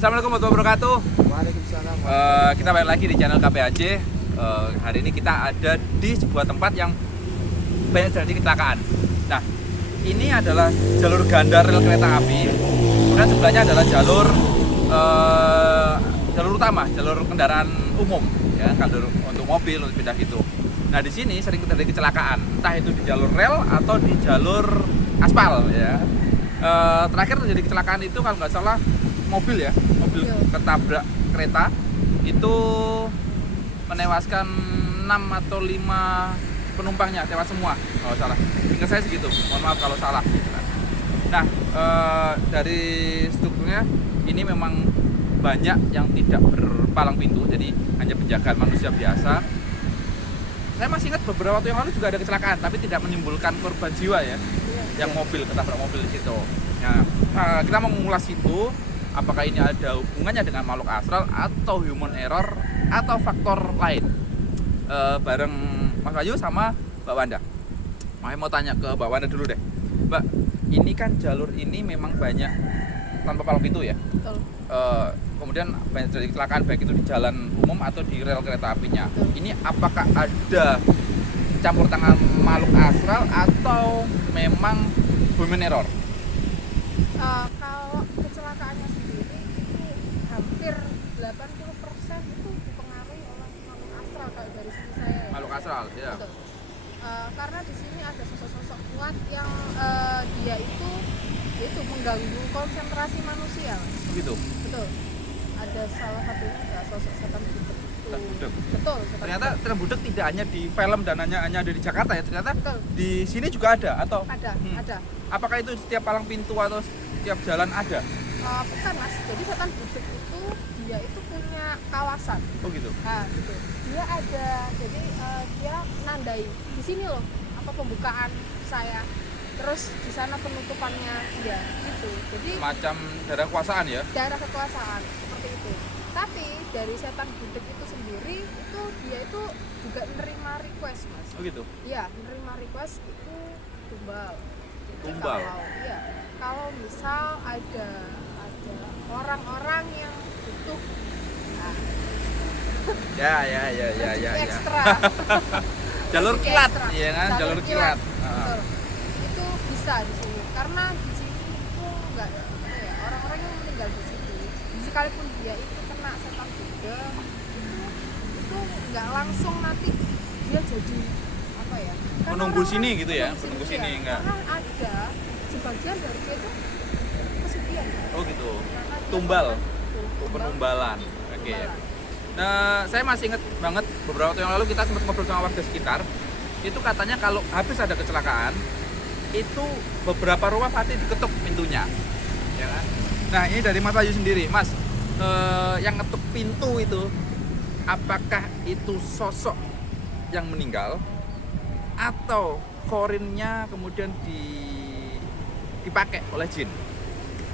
Assalamualaikum warahmatullahi wabarakatuh. Waalaikumsalam. Kita balik lagi di channel KPAJ. Hari ini kita ada di sebuah tempat yang banyak terjadi kecelakaan. Nah, ini adalah jalur ganda rel kereta api. Kemudian sebelahnya adalah jalur utama, jalur kendaraan umum, ya, jalur untuk mobil, untuk sepeda gitu. Nah, di sini sering terjadi kecelakaan, entah itu di jalur rel atau di jalur aspal, ya. Terakhir terjadi kecelakaan itu kalau nggak salah mobil ketabrak kereta, itu menewaskan 6 atau 5 penumpangnya, tewas semua kalau salah. Ingat saya segitu, mohon maaf kalau salah. Nah, dari strukturnya ini memang banyak yang tidak berpalang pintu, jadi hanya penjagaan manusia biasa. Saya masih ingat beberapa waktu yang lalu juga ada kecelakaan, tapi tidak menimbulkan korban jiwa ya. Yang mobil ketabrak mobil di situ. Nah, kita mau mengulas itu, apakah ini ada hubungannya dengan makhluk astral atau human error atau faktor lain. Bareng Mas Bayu sama Mbak Wanda. Saya mau tanya ke Mbak Wanda dulu deh. Mbak, ini kan jalur ini memang banyak tanpa palang pintu ya. Betul. Kemudian banyak terjadi kecelakaan baik itu di jalan umum atau di rel kereta apinya. Ini apakah ada campur tangan makhluk astral atau memang human error? Kalau kecelakaannya sendiri itu hampir 80% itu dipengaruhi oleh makhluk astral kalau dari sisi saya. Ya. Makhluk astral, ya. Betul. Karena di sini ada sosok-sosok kuat yang dia itu mengganggu konsentrasi manusia. Begitu. Betul. Ada salah satunya ya sosok setan budek. Budek. Betul. Ternyata setan budek tidak hanya di film dan hanya ada di Jakarta ya. Ternyata Betul. di sini juga ada atau? Ada. Apakah itu setiap palang pintu atau setiap jalan ada? Bukan mas. Jadi setan budek itu dia itu punya kawasan. Oh gitu. Nah, gitu. Dia ada, jadi dia nandai di sini loh, apa pembukaan saya, terus di sana penutupannya dia, gitu. Jadi Semacam daerah kekuasaan ya? daerah kekuasaan seperti itu. Tapi dari setan budek itu sendiri itu dia itu juga menerima request mas. Oh gitu. Iya, menerima request itu tumbal. Jadi Tumbal. Kalau misal ada orang-orang yang butuh Ya. ekstra Jalur rezeki kilat, ekstra. iya kan? Jalur kilat. Betul. Itu bisa di sini karena di sini itu enggak orang-orang yang meninggal di situ sekalipun dia itu kena setan budek itu enggak langsung nanti dia jadi apa ya? Karena Menunggu sini gitu ya? menunggu Menunggu sini, sini, ya. enggak? Karena ada sebagian dari dia itu kesucian. Oh gitu. Karena dia Tumbal. tumbal. Penumbalan. Oke. Tumbalan. Nah, saya masih ingat banget beberapa waktu yang lalu kita sempat ngobrol sama warga sekitar. Itu katanya kalau habis ada kecelakaan, itu beberapa rumah pasti diketuk pintunya, ya kan? Nah, ini dari Mas Bayu sendiri, Mas. Yang ngetuk pintu itu, apakah itu sosok yang meninggal atau korinnya kemudian dipakai oleh jin?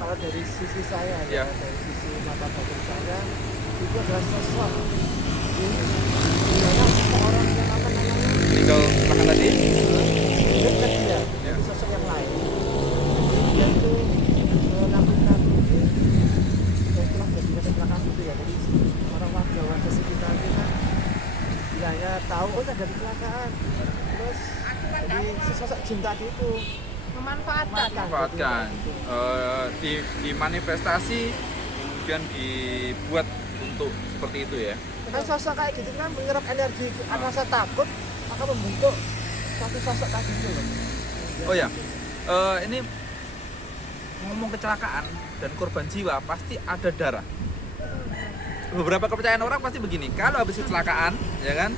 Kalau dari sisi saya Ya. dari sisi mata batin saya itu adalah sosok ini dimana seorang yang apa namanya Meninggal makan tadi? dekat dia, Ya. itu sosok yang lain. Jadi dia itu nakut-nakuti setelah terjadi kecelakaan itu ya. Jadi orang warga sekitar itu kan ya tahu ada kecelakaan. Terus jadi si sosok jin tadi itu memanfaatkan. Dimanifestasi kemudian dibuat untuk seperti itu ya. kan sosok kayak gitu kan menyerap energi rasa takut maka membentuk satu sosok tadi itu loh. Oh ya, ini ngomong kecelakaan dan korban jiwa pasti ada darah. Beberapa kepercayaan orang pasti begini, kalau habis kecelakaan, ya kan,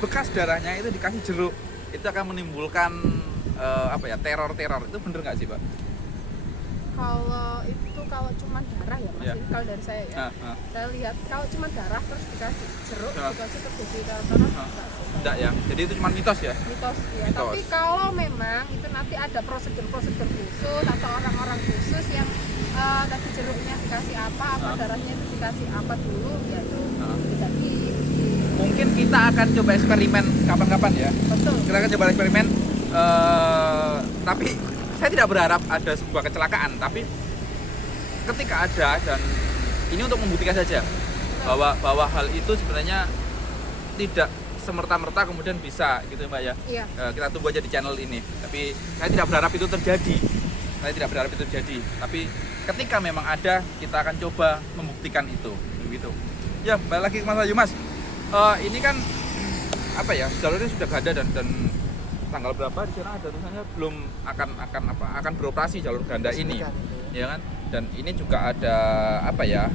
bekas darahnya itu dikasih jeruk, itu akan menimbulkan teror-teror. Itu bener nggak sih, Pak? Kalau cuma darah ya mas, Ya. ini kalau dari saya ya, saya lihat kalau cuma darah terus dikasih jeruk, Ya. dikasih terjadi teror, Enggak ya, jadi itu cuma mitos ya? mitos ya. Mitos. Tapi kalau memang itu nanti ada prosedur khusus atau orang-orang khusus yang tadi jeruknya dikasih apa darahnya itu dikasih apa dulu, ya itu bisa Mungkin kita akan coba eksperimen kapan-kapan ya. betul. Kita akan coba eksperimen, tapi saya tidak berharap ada sebuah kecelakaan, tapi ketika ada dan ini untuk membuktikan saja bahwa hal itu sebenarnya tidak semerta-merta kemudian bisa gitu Mbak ya. Iya. Kita tunggu aja di channel ini. Tapi saya tidak berharap itu terjadi. Tapi ketika memang ada, kita akan coba membuktikan itu. Begitu. Ya, balik lagi ke Mas Ayu Mas. Ini kan apa ya? Jalurnya sudah gak ada dan tanggal berapa di sana ada tulisannya belum akan beroperasi jalur ganda ini. Ya kan? Dan ini juga ada apa ya?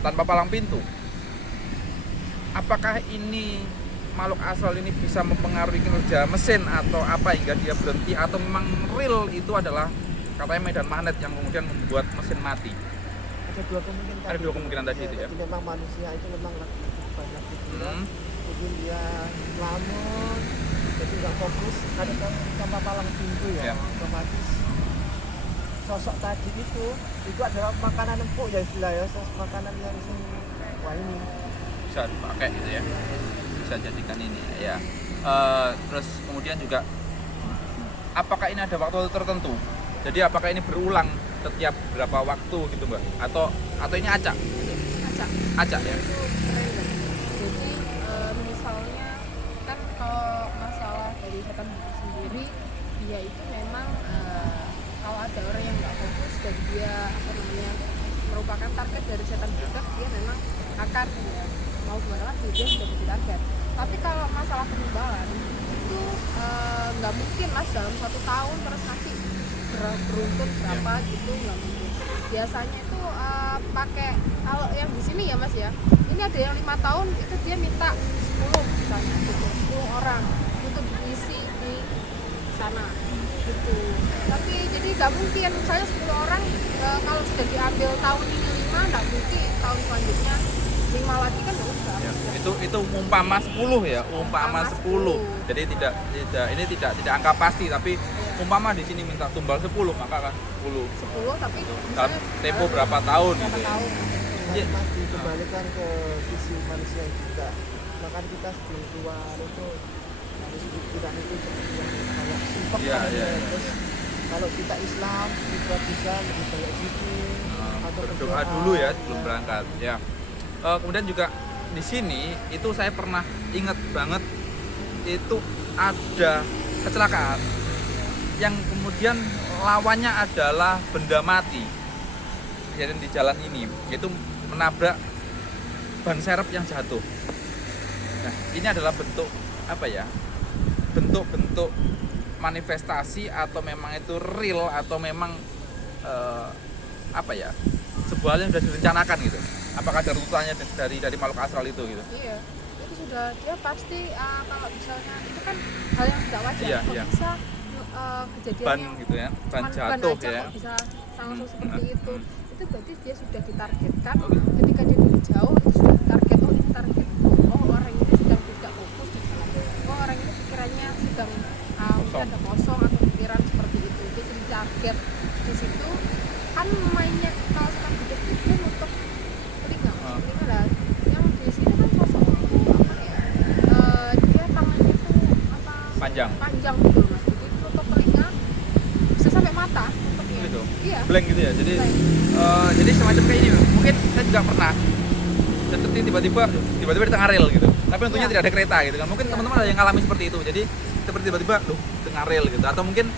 Tanpa palang pintu. Apakah ini makhluk astral ini bisa mempengaruhi kinerja mesin atau apa hingga dia berhenti, atau memang real itu adalah katanya medan magnet yang kemudian membuat mesin mati? Ada dua kemungkinan tadi itu ya. Jadi memang manusia itu memang lagi banyak pikiran, kemudian dia melamun, jadi nggak fokus. Kadang tanpa palang pintu ya, otomatis sosok tadi itu adalah makanan empuk ya istilahnya, makanan yang wah ini bisa dipakai gitu ya, bisa jadikan ini ya. Terus kemudian juga apakah ini ada waktu tertentu? Jadi apakah ini berulang setiap berapa waktu gitu Mbak? Atau ini acak? Acak ya. Itu random. Jadi misalnya kan kalau masalah dari setan sendiri, dia itu memang kalau ada orang yang nggak fokus dan dia merupakan target dari setan budak, dia memang akan ya, mau gimana lagi dia sudah jadi target. Tapi kalau masalah penimbalan itu nggak mungkin Mas dalam 1 tahun terus nanti beruntun berapa gitu, nggak mungkin. Biasanya itu pakai, kalau yang di sini ya Mas ya, ini ada yang 5 tahun itu dia minta 10 misalnya gitu, 10 orang untuk diisi di sana gitu. Tapi jadi nggak mungkin misalnya 10 orang kalau sudah diambil tahun ini 5, nggak mungkin tahun selanjutnya 5 lagi kan nggak usah. Ya, itu umpama 10 ya, umpama 10. Jadi tidak angka pasti, tapi umpama di sini minta tumbal 10 maka kan 10 tapi dalam tempo berapa tahun berapa gitu ya. tahun. Iya. masih dikembalikan ke sisi manusia juga. Bahkan kita sebelum keluar itu harus pikiran itu seperti yang kayak simpel Iya, iya. Terus kalau kita Islam kita bisa lebih banyak zikir atau Berdoa berdoa dulu ya sebelum berangkat ya. Kemudian juga di sini itu saya pernah ingat banget, itu ada kecelakaan yang kemudian lawannya adalah benda mati kejadian di jalan ini, yaitu menabrak ban serep yang jatuh. Nah, ini adalah bentuk apa ya? Bentuk manifestasi atau memang itu real atau memang apa ya? Sebuah hal yang sudah direncanakan gitu. Apakah ada runtutannya dari makhluk astral itu gitu? Iya, itu sudah dia pasti kalau misalnya itu kan hal yang tidak wajar. Iya, Kok iya. bisa kejadian Ban yang gitu ya, ban cuman jatuh aja ya. kok bisa langsung seperti itu. Itu berarti dia sudah ditargetkan. Oke. Ketika dia dari jauh itu sudah ditarget. Oh ini target. Oh orang ini sedang tidak fokus di jalan. Oh orang ini pikirannya sedang mungkin ada kosong atau pikiran seperti itu. Dia jadi target di situ. Kan mainnya kalau sekarang hidup itu dia nutup telinga. Telinga lah. Yang di sini kan sosok itu apa ya? Dia tangannya itu apa? Panjang gitu Mas. Jadi nutup telinga bisa sampai mata nutupnya. Gitu. Iya. Blank gitu ya. Jadi Blank. jadi semacam kayak ini. Mungkin saya juga pernah seperti tiba-tiba di tengah rel gitu. Tapi untungnya Iya. tidak ada kereta gitu kan. Mungkin teman-teman ada yang ngalami seperti itu. Jadi seperti tiba-tiba tengah rel gitu. Atau mungkin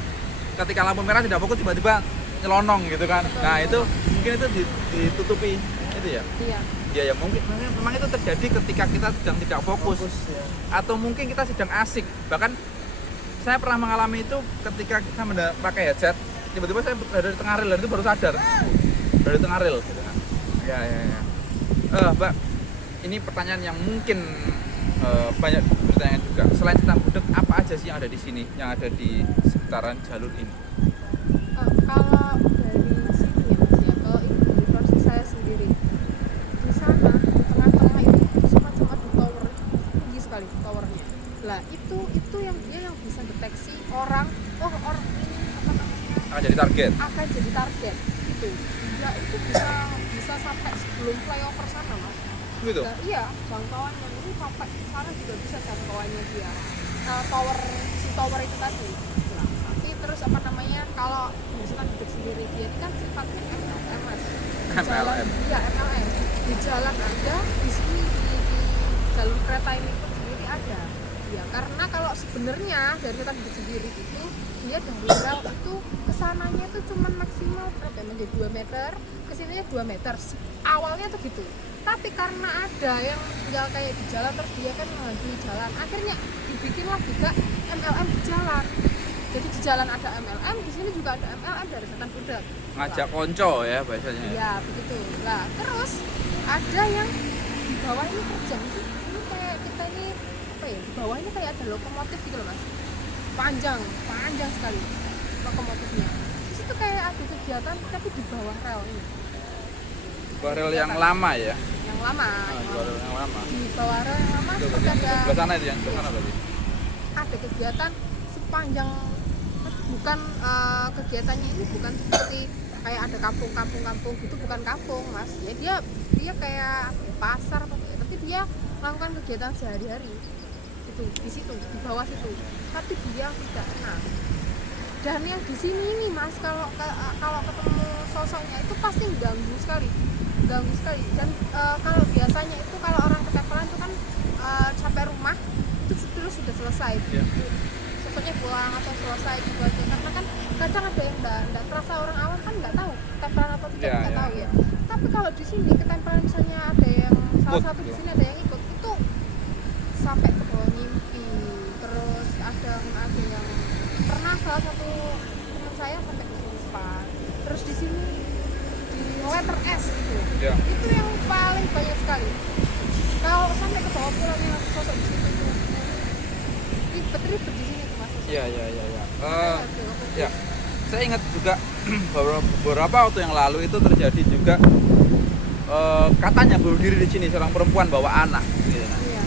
ketika lampu merah tidak fokus tiba-tiba nyelonong gitu kan. Nah, itu mungkin itu ditutupi itu ya. Iya. Ya mungkin memang itu terjadi ketika kita sedang tidak fokus. ya. Atau mungkin kita sedang asik. Bahkan saya pernah mengalami itu ketika kita pakai headset, tiba-tiba saya berada di tengah rel dan itu baru sadar dari tengah rel gitu kan. Ya. Mbak, ini pertanyaan yang mungkin banyak pertanyaan juga. Selain setan budek, apa aja sih yang ada di sini, yang ada di sekitaran jalur ini? Kalau dari sini ya Mas ya, kalau ini dari versi saya sendiri, di sana di tengah-tengah itu semacam ada tower, tinggi sekali towernya. Lah itu yang dia yang bisa deteksi orang ini apa namanya Akan jadi target. akan jadi target gitu. Ya itu bisa sampai sebelum flyover sana Mas. Gitu. Nah, iya, jangkauannya ini sampai ke sana juga bisa jangkauannya dia. Tower itu tadi. Nah, tapi terus apa namanya? Kalau misalkan hidup sendiri dia ini kan sifatnya MS. di jalan, MLM. iya MLM di jalan ada, di sini di jalur kereta ini pun sendiri ada ya, karena kalau sebenarnya dari kereta Bukit sendiri itu dia dari rel itu kesananya itu cuma maksimal berapa ya, menjadi 2 meter, kesininya 2 meter awalnya tuh gitu, tapi karena ada yang tinggal kayak di jalan terus dia kan menghadiri jalan, akhirnya dibikinlah juga MLM di jalan. Jadi di jalan ada MLM, di sini juga ada MLM dari Setan Budak. Ngajak konco ya bahasanya. Iya begitu. Nah terus ada yang di bawah ini kerja, ini kayak kita ini apa ya, di bawah ini kayak ada lokomotif gitu loh mas, panjang sekali lokomotifnya. Terus itu kayak ada kegiatan tapi di bawah rel ini. Barel yang lama ya. Yang lama. Barel yang lama. Di bawah rel yang lama Itu seperti ada. sebelah sana itu yang sebelah sana berarti. Ada kegiatan sepanjang, bukan kegiatannya ini bukan seperti kayak ada kampung gitu, bukan kampung mas ya, dia kayak pasar apa ya, tapi dia melakukan kegiatan sehari-hari itu di situ, di bawah situ, tapi dia tidak kenal. Dan yang di sini ini mas, kalau ketemu sosoknya itu pasti ganggu sekali. Dan kalau biasanya itu kalau orang ketempelan itu kan sampai rumah itu terus sudah selesai. Yeah. Sosoknya pulang atau selesai gitu aja, karena kan kadang ada yang enggak terasa, orang awam kan nggak tahu ketempelan atau tidak, Yeah, nggak yeah. tahu ya. Tapi kalau di sini ketempelan misalnya ada yang salah Ikut, satu di ya. sini ada yang ikut itu sampai ke bawah mimpi, terus ada yang pernah salah satu teman saya sampai kesurupan, terus di sini di letter S Ya. itu yang paling banyak sekali. Kalau sampai ke bawah pulangnya sosok di situ itu ribet di sini tuh mas. Iya. Ya. Saya ingat juga beberapa waktu yang lalu itu terjadi juga katanya bunuh diri di sini seorang perempuan bawa anak gitu kan. Iya.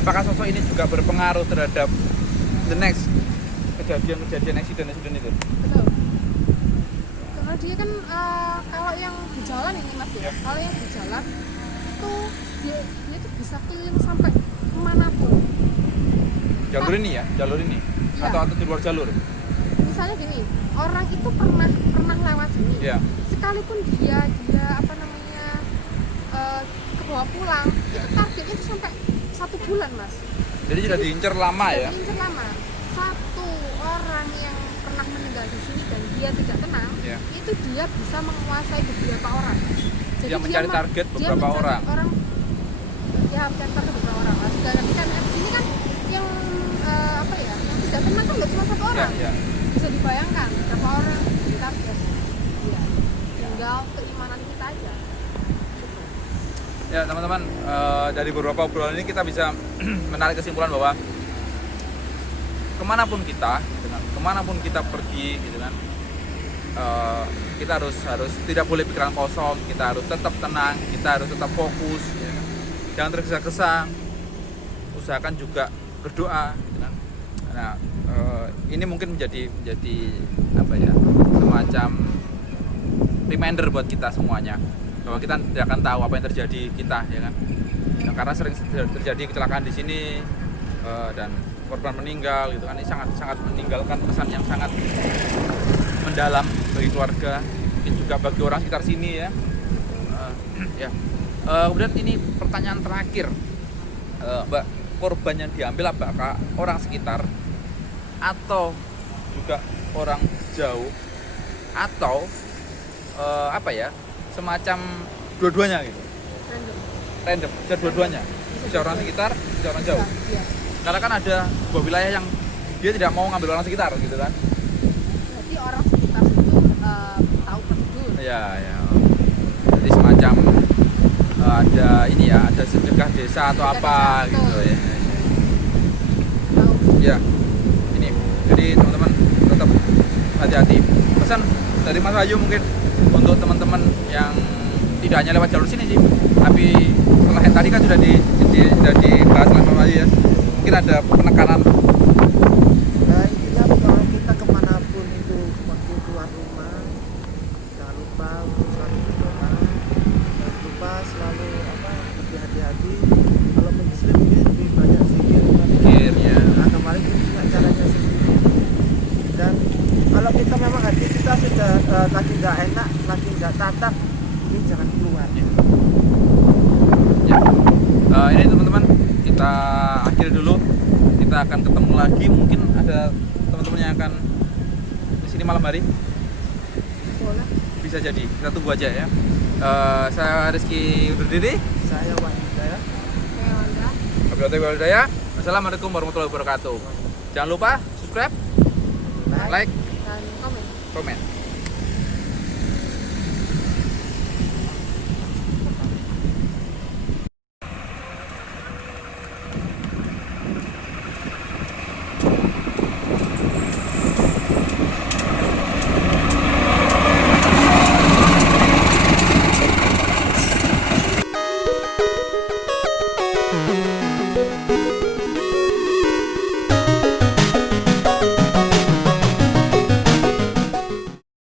Apakah sosok ini juga berpengaruh terhadap the next kejadian eksiden itu? Betul. Karena dia kan kalau yang di jalan ini mas ya, kalau yang di jalan itu dia tuh bisa keliling sampai kemanapun. Jalur ini ya, jalur ini Iya. atau di luar jalur? Misalnya gini, orang itu pernah lewat sini, Ya. sekalipun dia apa namanya ke bawah pulang, itu targetnya itu sampai 1 bulan mas. Jadi sudah diincar lama ya? Diincar lama. Satu orang yang pernah meninggal di sini dan dia tidak kenal, Ya. itu dia bisa menguasai beberapa orang. Jadi Dia mencari target dia beberapa mencari orang. Ya mencari target beberapa orang. Mas. Dan di sini kan yang apa ya, yang tidak kenal kan nggak cuma 1 orang. Ya. Bisa dibayangkan berapa orang di target. Iya. Tinggal keimanan kita aja. Ya teman-teman, dari beberapa obrolan ini kita bisa menarik kesimpulan bahwa kemanapun kita pergi gitu kan, kita harus tidak boleh pikiran kosong, kita harus tetap tenang, kita harus tetap fokus, ya kan? Jangan tergesa-gesa, usahakan juga berdoa gitu kan. Nah ini mungkin menjadi apa ya, semacam reminder buat kita semuanya bahwa kita tidak akan tahu apa yang terjadi kita ya kan. Nah, karena sering terjadi kecelakaan di sini dan korban meninggal gitu kan, ini sangat meninggalkan pesan yang sangat mendalam bagi keluarga, mungkin juga bagi orang sekitar sini ya. Kemudian ini pertanyaan terakhir, Mbak, korban yang diambil apakah orang sekitar atau juga orang jauh atau apa ya, semacam dua-duanya gitu, random, bisa dua-duanya, bisa orang sekitar, bisa orang jauh. Iya. Karena kan ada sebuah wilayah yang dia tidak mau ngambil orang sekitar gitu kan. Berarti orang sekitar itu tahu prosedur. Ya. Jadi semacam ada ini ya, ada sedekah desa atau Sedekah apa desa, gitu betul. ya. Tahu. Ya, ini. Jadi teman-teman tetap hati-hati. Pesan dari Mas Wahyu mungkin untuk teman-teman yang tidak hanya lewat jalur sini sih, tapi setelah yang tadi kan sudah dibahas oleh Mas Wahyu ya. Mungkin ada penekanan. Nah, intinya kalau kita kemanapun itu waktu keluar rumah, jangan lupa untuk selalu berdoa, jangan lupa selalu lebih hati-hati. Kalau muslim mungkin lebih banyak zikir, Zikirnya. Nah, kemarin itu juga caranya sendiri. Dan kalau kita memang hati kita sudah lagi nggak enak, lagi nggak tatap, ini jangan keluar. Ya. Ini teman-teman, kita akhiri dulu. Kita akan ketemu lagi. Mungkin ada teman-teman yang akan di sini malam hari. Boleh. Bisa jadi. Kita tunggu aja ya. Saya Rizky undur diri. Saya wanita ya. Kayak Wanda. Wabillahi walhidayah. Wassalamualaikum warahmatullahi wabarakatuh. Jangan lupa subscribe, like, Dan komen. komen.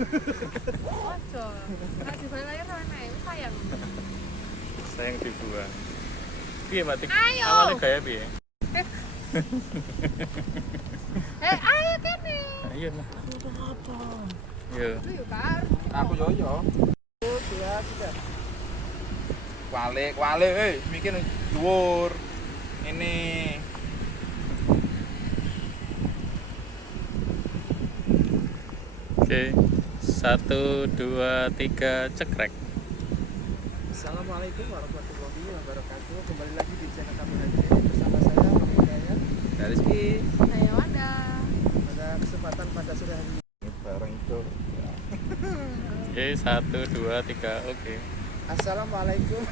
Ojo. Nah, di balik layar mana? Sayang. Sayang dibuang. Piye mati? Ayo. Awalnya gaya piye? Ayo kene. Ayo lah. Yo. Lu yuk kar. Aku yo. 1, 2, 3. Walik, mikir dhuwur. Ini Oke. 1, 2, 3, cekrek. Assalamualaikum warahmatullahi wabarakatuh. Kembali lagi di channel kami hari ini bersama saya Hidayah. dari Rizky. Saya Wanda. Pada kesempatan pada sore hari ini. Bareng itu. Oke, 1, 2, 3, oke. Assalamualaikum.